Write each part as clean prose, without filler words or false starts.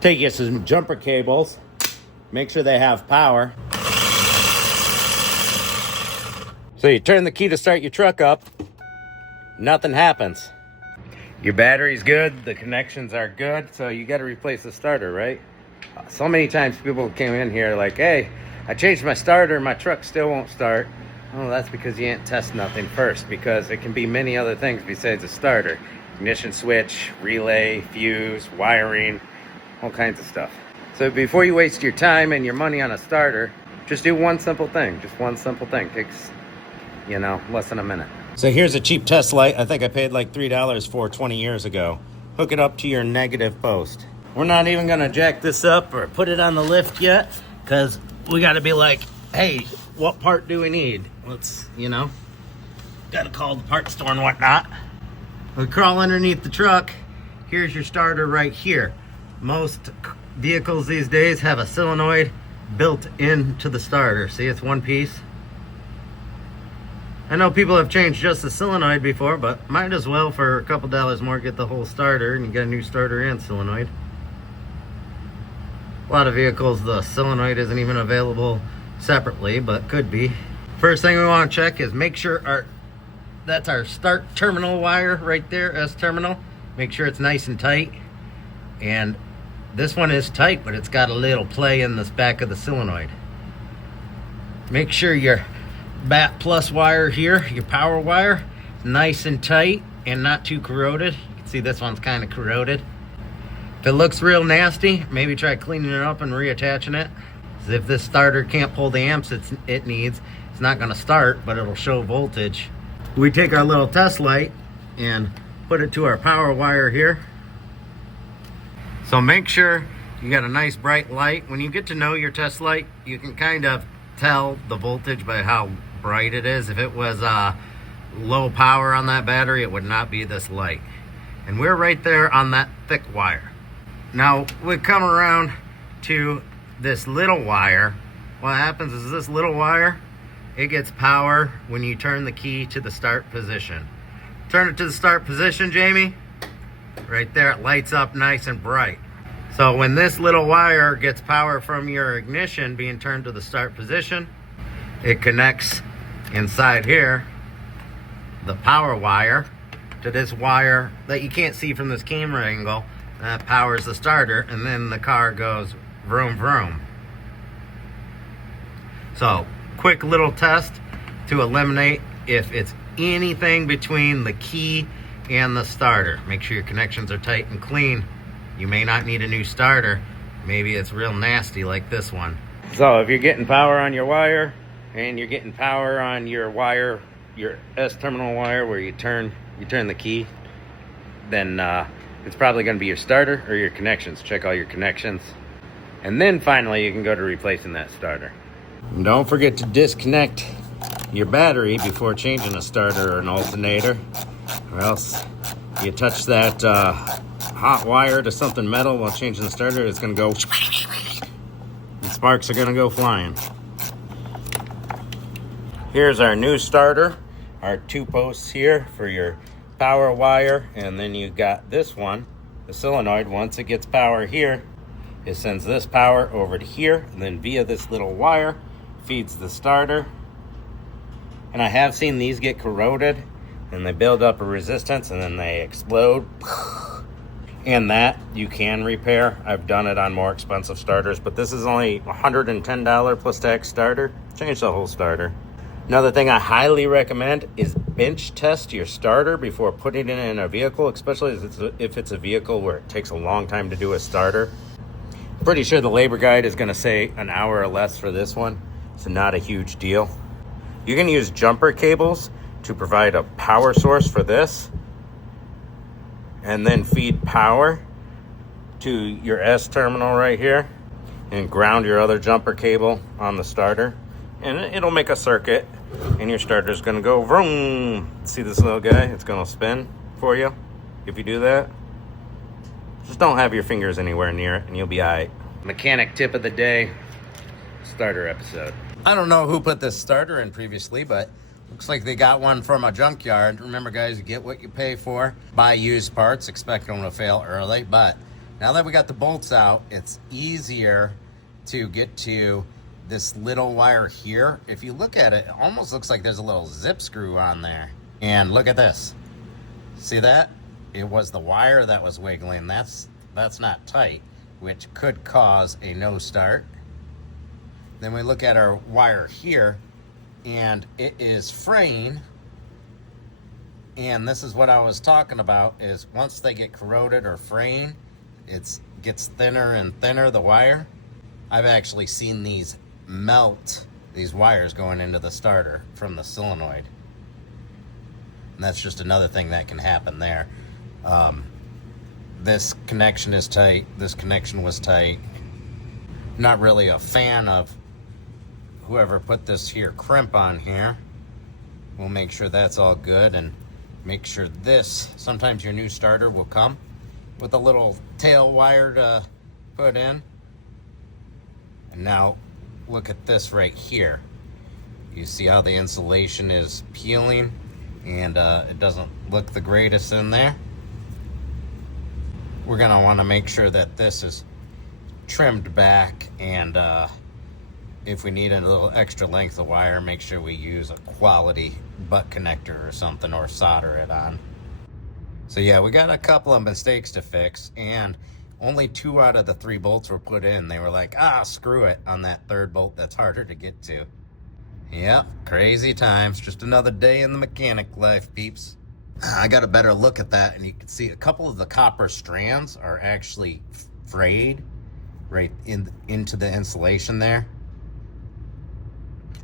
Take you some jumper cables, make sure they have power. So you turn the key to start your truck up, nothing happens. Your battery's good, the connections are good, so you got to replace the starter, right? So many times people came in here like, hey, I changed my starter, my truck still won't start. Oh, that's because you didn't test nothing first, because it can be many other things besides a starter. Ignition switch, relay, fuse, wiring, all kinds of stuff. So before you waste your time and your money on a starter, just do one simple thing. Just one simple thing. Takes, less than a minute. So here's a cheap test light. I think I paid like $3 for 20 years ago. Hook it up to your negative post. We're not even gonna jack this up or put it on the lift yet, because we gotta be like, hey, what part do we need? Let's, gotta call the parts store and whatnot. We crawl underneath the truck. Here's your starter right here. Most vehicles these days have a solenoid built into the starter. See, it's one piece. I know people have changed just the solenoid before, but might as well, for a couple dollars more, get the whole starter, and you get a new starter and solenoid. A lot of vehicles, the solenoid isn't even available separately, but could be. First thing we want to check is make sure that's our start terminal wire right there, S terminal. Make sure it's nice and tight. And this one is tight, but it's got a little play in this back of the solenoid. Make sure your BAT plus wire here, your power wire, is nice and tight and not too corroded. You can see this one's kind of corroded. If it looks real nasty, maybe try cleaning it up and reattaching it. Because if this starter can't pull the amps it needs, it's not going to start, but it'll show voltage. We take our little test light and put it to our power wire here. So make sure you got a nice bright light. When you get to know your test light, you can kind of tell the voltage by how bright it is. If it was low power on that battery, it would not be this light. And we're right there on that thick wire. Now we come around to this little wire. What happens is this little wire, it gets power when you turn the key to the start position. Turn it to the start position, Jamie. Right there, it lights up nice and bright. So when this little wire gets power from your ignition being turned to the start position, it connects inside here, the power wire, to this wire that you can't see from this camera angle. That powers the starter, and then the car goes vroom vroom. So quick little test to eliminate if it's anything between the key and the starter. Make sure your connections are tight and clean. You may not need a new starter. Maybe it's real nasty like this one. So if you're getting power on your wire and you're getting power on your wire, your S terminal wire where you turn the key, then it's probably going to be your starter or your connections. Check all your connections. And then finally you can go to replacing that starter. And don't forget to disconnect your battery before changing a starter or an alternator, or else you touch that hot wire to something metal while changing the starter, it's going to go and sparks are going to go flying. Here's our new starter, our 2 posts here for your power wire, and then you got this one, the solenoid. Once it gets power here, it sends this power over to here, and then via this little wire feeds the starter. And I have seen these get corroded and they build up a resistance and then they explode. And that you can repair. I've done it on more expensive starters, but this is only $110 plus tax starter. Change the whole starter. Another thing I highly recommend is bench test your starter before putting it in a vehicle, especially if it's a vehicle where it takes a long time to do a starter. Pretty sure the labor guide is going to say an hour or less for this one. It's not a huge deal. You can use jumper cables to provide a power source for this and then feed power to your S terminal right here and ground your other jumper cable on the starter, and it'll make a circuit and your starter's gonna go vroom. See this little guy? It's gonna spin for you if you do that. Just don't have your fingers anywhere near it and you'll be all right. Mechanic tip of the day, starter episode. I don't know who put this starter in previously, but looks like they got one from a junkyard. Remember, guys, you get what you pay for. Buy used parts, expect them to fail early, but Now that we got the bolts out, it's easier to get to this little wire here. If you look at it, it almost looks like there's a little zip screw on there. And look at this. See that? It was the wire that was wiggling. That's not tight, which could cause a no start. Then we look at our wire here, and it is fraying. And this is what I was talking about, is once they get corroded or fraying, it gets thinner and thinner, the wire. I've actually seen these melt, these wires going into the starter from the solenoid. And that's just another thing that can happen there. This connection is tight. This connection was tight. Not really a fan of whoever put this here crimp on here. We'll make sure that's all good and make sure this, sometimes your new starter will come with a little tail wire to put in. And now look at this right here. You see how the insulation is peeling and it doesn't look the greatest in there. We're gonna wanna make sure that this is trimmed back, and if we need a little extra length of wire, make sure we use a quality butt connector or something, or solder it on. So yeah, we got a couple of mistakes to fix, and only 2 out of the 3 bolts were put in. They were like, screw it, on that 3rd bolt that's harder to get to. Yep, crazy times. Just another day in the mechanic life, peeps. I got a better look at that, and you can see a couple of the copper strands are actually frayed right into the insulation there.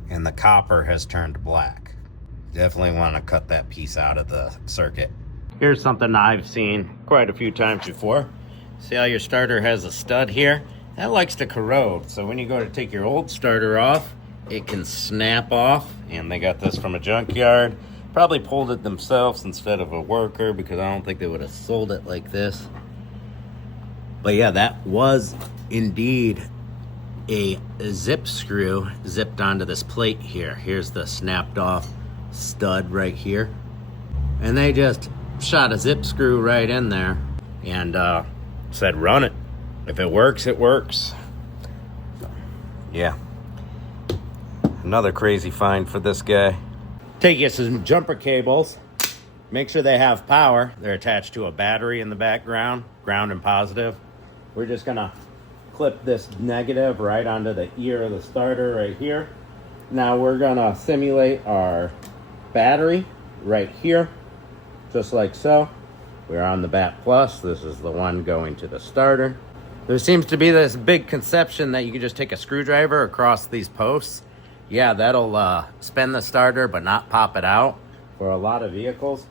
And the copper has turned black. Definitely want to cut that piece out of the circuit. Here's something I've seen quite a few times before. See how your starter has a stud here? That likes to corrode. So when you go to take your old starter off, it can snap off. And they got this from a junkyard. Probably pulled it themselves instead of a worker, because I don't think they would have sold it like this. But yeah, that was indeed a zip screw zipped onto this plate here. Here's the snapped off stud right here. And they just shot a zip screw right in there and said, run it. If it works, it works. So, yeah. Another crazy find for this guy. Take you some jumper cables. Make sure they have power. They're attached to a battery in the background, ground and positive. We're just gonna clip this negative right onto the ear of the starter right here. Now we're gonna simulate our battery right here, just like so. We're on the bat plus. This is the one going to the starter. There seems to be this big conception that you can just take a screwdriver across these posts. Yeah, that'll spin the starter but not pop it out for a lot of vehicles.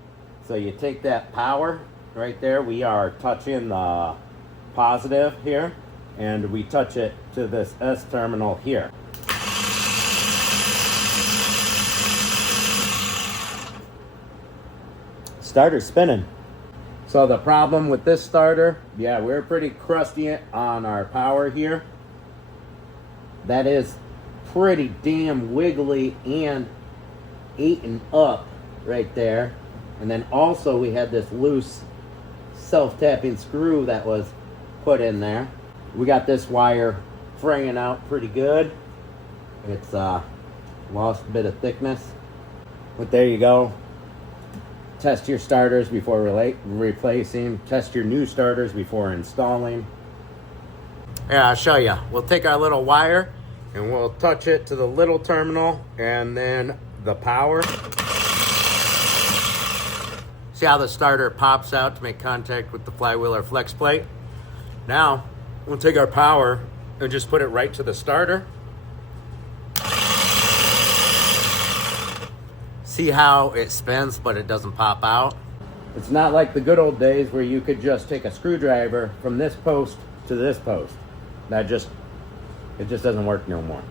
So you take that power right there. We are touching the positive here, and we touch it to this S terminal here. Starter's spinning. So the problem with this starter, yeah, we're pretty crusty on our power here. That is pretty damn wiggly and eaten up right there. And then also we had this loose self-tapping screw that was put in there. We got this wire fraying out pretty good. It's lost a bit of thickness. But there you go. Test your starters before replacing. Test your new starters before installing. Yeah, I'll show you. We'll take our little wire and we'll touch it to the little terminal and then the power. See how the starter pops out to make contact with the flywheel or flex plate? Now, we'll take our power and just put it right to the starter. See how it spins, but it doesn't pop out? It's not like the good old days where you could just take a screwdriver from this post to this post. It just doesn't work no more.